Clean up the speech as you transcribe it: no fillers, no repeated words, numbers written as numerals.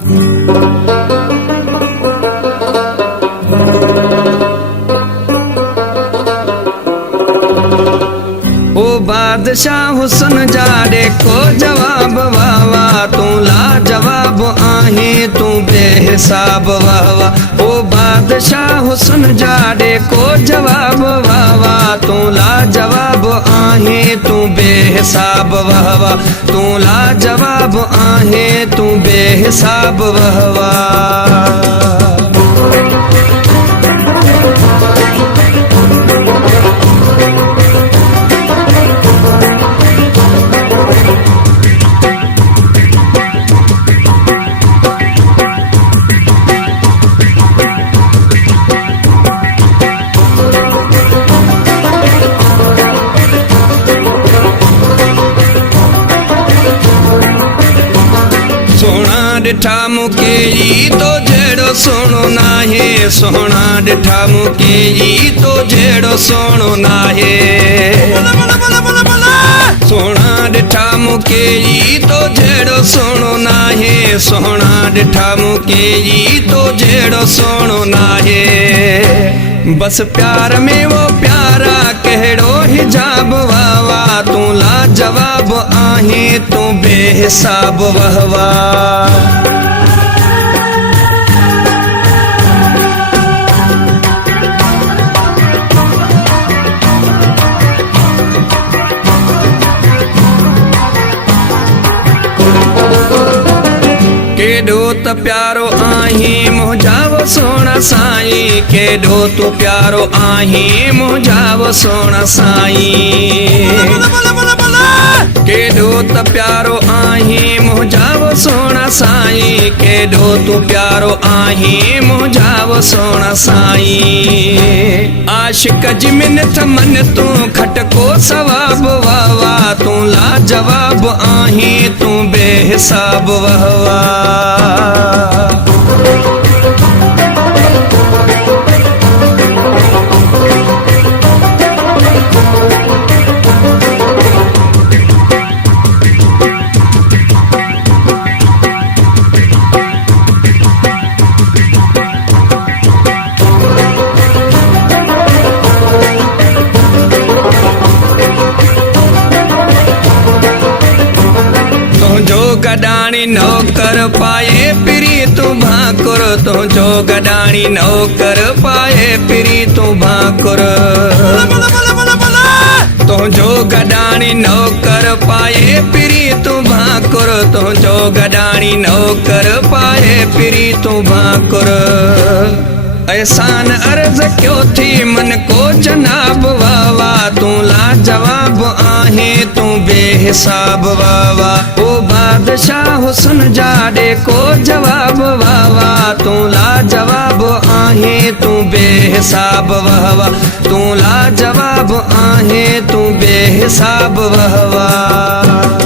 ओ बादशाह हुस्न जाड़े को जवाब वाह वाह, तू लाजवाब आहे तू बेहिसाब वाह वाह। ओ बादशाह हुस्न जाड़े को जवाब वाह वाह, तू लाजवाब आहे तू बेहिसाब वाह वाह। तू लाजवाब आहे तू बेहिसाब वाह वाह। डिठा मुके तो जेड़ो सोनो नाहे, सोना डिठा मुके तो जेड़ो सोनो नाहे। सोना डिठा मुके तो जेड़ो सोनो नाहे, सोना डिठा मुके तो जेड़ो सोनो नाहे। बस प्यार में वो प्यारा कहड़ो हिजाब वाह वाह, तू लाजवाब आहे तू बेहिसाब वाह वाह। केडो त प्यारो आही मुझावो सोना साईं, केडो तू प्यारो आही मुझावो सोना साईं। केडो त प्यारो आही मुझावो सोना साईं, केडो तू प्यारो आही मुझावो सोना साईं। आशिक जी मिन्नत मन तू खटको सवाब वाह वाह, तू लाजवाब आही तू बेहिसाब वाह वाह। गडानी नौकर पाए पिरी तू भाकुर, तो जो गडानी नौकर पाए पिरी तू भाकुर। तो जो गडानी नौकर पाए पिरी तू भाकुर, तो जो गडानी नौकर पाए पिरी तू भाकुर। एहसान अर्ज क्यों थी मन को जनाब वाह वाह, तू लाजवाब आहे तू बेहिसाब वाह वाह। ओ बादशाह हुस्न जाड़े को जवाब वाह वाह, तू लाजवाब आहे तू बेहिसाब वाह वाह। तू लाजवाब आहे तू बेहिसाब वाह वाह।